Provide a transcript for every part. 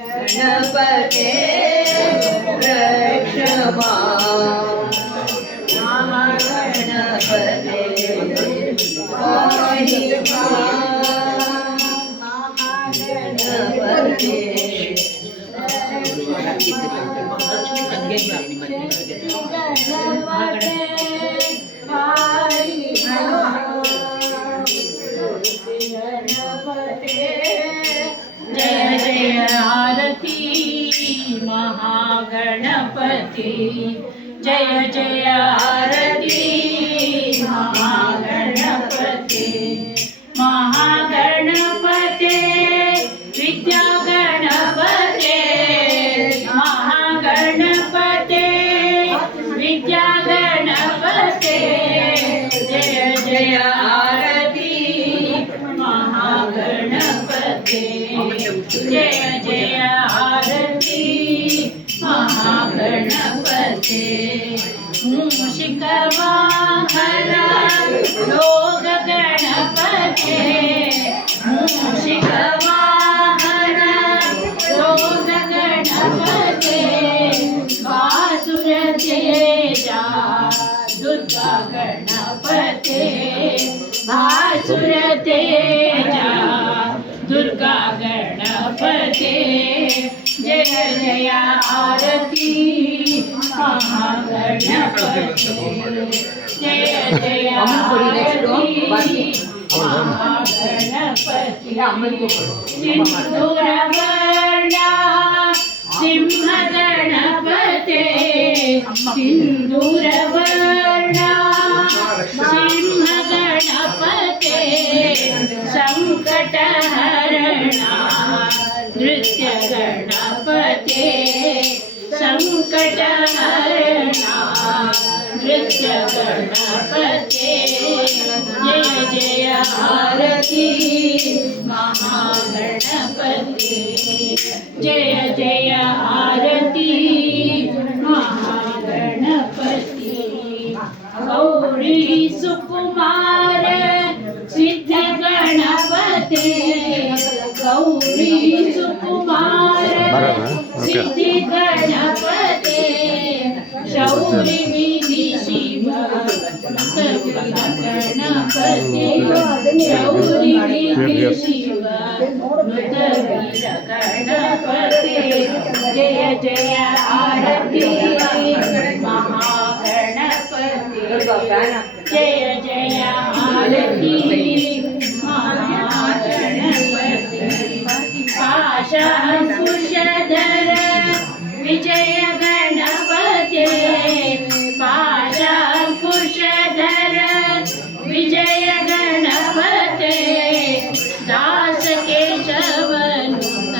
गणपते रक्षमा महागणपते पाहि महागणपते जय जय आरती महागणपति जय जय आरती महागणपति महागणपते विद्या गणपते महागणपते विद्या गणपते जय जय आरती महागणपते जय जय आरती महागणपते मूषिक वाहन लोक गणपते मूषिक वाहन लोक गणपते वासुर तेजा दुर्गा गणपते वासुर तेजा दुर्गा गणपते जय जय आरती महागणपते जय जय आरती महागणपते सिंधूरवर्ण सिंह गणपते सिंधूरवर्ण सिंह गणपते संकटहरणा नृत्य गणपते संकटहरणा नृत्य गणपते जय जय आरती महागणपते जय जय आरती महागणपति गौरी सुकुमार सिद्ध गणपते गौरी सुकुमार सिद्ध गणपते शौरी विधि शिव गणपते शौरी विधि शिव नुतवीर गणपते जय जय आरती महागणपते जय जय आरती महागणपते पाशांकुशधर विजय गणपते पाशांकुशधर विजय गणपते दास केशवनुत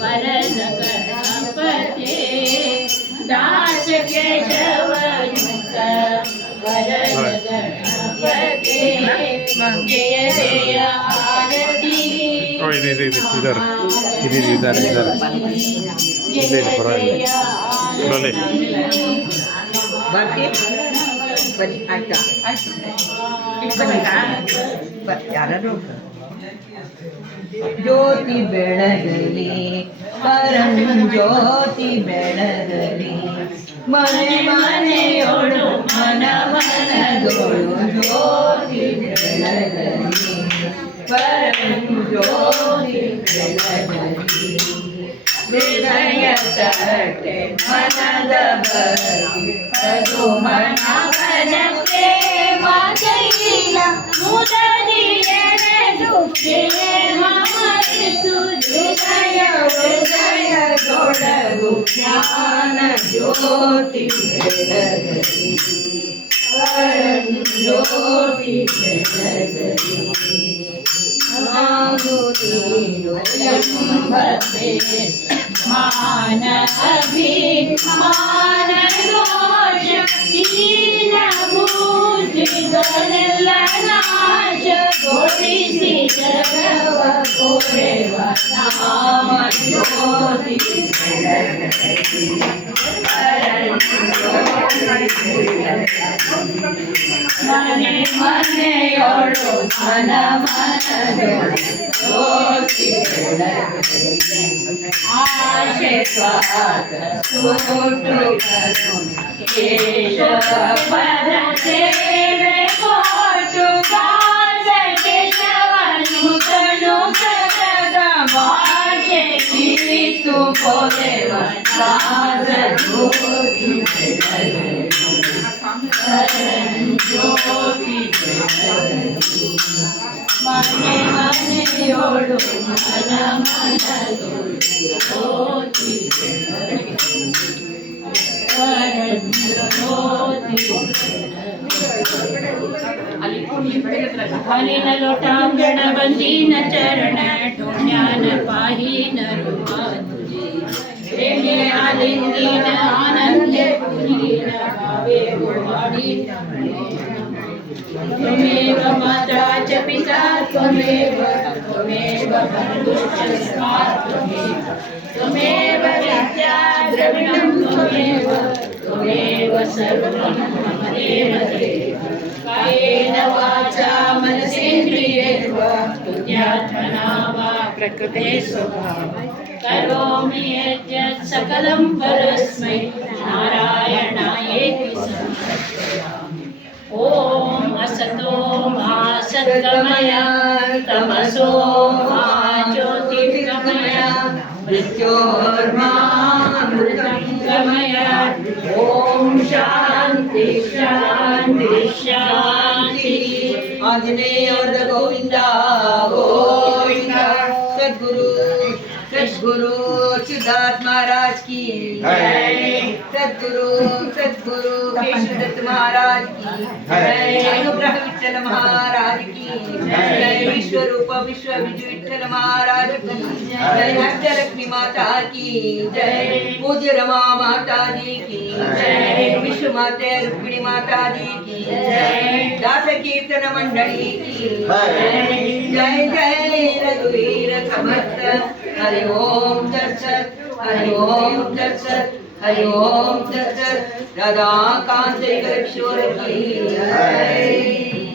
वरद गणपते दास केशवनुत वरद गणपते जय जय आरती इधर ज्योति बेಳಗಲಿ ಪರಂ ಜ್ಯೋತಿ ಬೆಳಗಲಿ ಮನೆ ಮನೆಯೊಳು ಮನ ಮನದೊಳು ಜ್ಯೋತಿ ಬೆಳಗಲಿ ಪರಂ ಜ್ಯೋತಿ ಬೆಳಗಲಿ ಹೃದಯ ತಟ್ಟೆ ಮನದ ಬರಿ ಅದು ಮನವನ ಪ್ರೇಮ ಜೈಲ ಮುದರಿ ಎಳೆದು ಪ್ರೇಮ ಮರೆತು ಹೃದಯ ಹೃದಯದೊಳಗು ಜ್ಞಾನ ಜ್ಯೋತಿ ಬೆಳಗಲಿ ಪರಂ ಜ್ಯೋತಿ ಬೆಳಗಲಿ ಆಗುತ್ತೀರೋ ಎಂಬತೆ मान ಅಭಿಮಾನ ದೋಷ ದೀನ ಬುದ್ಧಿಗಳೆಲ್ಲ ನಾಶಗೊಳಿಸಿ ಜಗವ ಕೊರೆವ ನಾಮ ಜ್ಯೋತಿ ಮನೆ ಮನೆಯೊಳು ಮನ ಮನದೊಳು ಜ್ಯೋತಿ ಆಶೆ ಸ್ವಾರ್ಥ ಸುಟ್ಟು ಕೇಶವ ಪದ ಸೇವೆ ಕೊಟ್ಟು ದಾಸ ಕೇಶವನು ತನು ಸರದ ಭಾಷೆ ಕಿರಿತು ಕೊರೆವ ದಾಸ ಜ್ಯೋತಿ ಜ್ಯೋತಿ ಮನೆ ಮನೆಯೋಳು ಮನ ಮನದೊಳು ಜ್ಯೋತಿ ಹಲಿನ ಲೋಟಾಂಗಣ ಬಂದೀನ ಚರಣ ಠೋಣ್ಯಾನ ಪಾಹೀನ ರೂಪಾದುಜಿ ಪ್ರೇಮೆ ಆಲಿಂಗೀನ ಆನಂದ ಪುರೀನ ಭಾವೆ ಗುವಾಡಿ त्वमेव माता च पिता त्वमेव बन्धुश्च त्वमेव विद्या द्रविणं त्वमेव सर्वं मम देव कायेन वाचा मनसेन्द्रियैर्वा बुद्ध्यात्मना वा प्रकृते स्वभावात् करोमि यद्यत् सकलं परस्मै नारायणायेति समर्पयामि। ॐ असतो मा सद्गमय तमसो मा ज्योतिर्गमय मृत्योर्मामृतं गमय। ॐ शान्ति शान्ति शान्ति। आंजनेय और गोविंदा गोविंदा। सद्गुरु सिद्धार्थ महाराज की जय। सद्गुरु केशवदत्त महाराज की जय। अनुग्रह विठ्ठल महाराज की जय। विश्वरूप विश्व विजय विठ्ठल महाराज की जय। अष्टलक्ष्मी माता की जय। पूज्य रमा माता जी की जय। विश्व माते रुक्मिणी माता जी की जय। दास कीर्तन मंडली की जय। जय रघुवीर समर्थ। हरि ओम तत्सत्। हरि ओम तत्सत्। हरि ओम तत्सत्। राधा कांत किशोर की जय।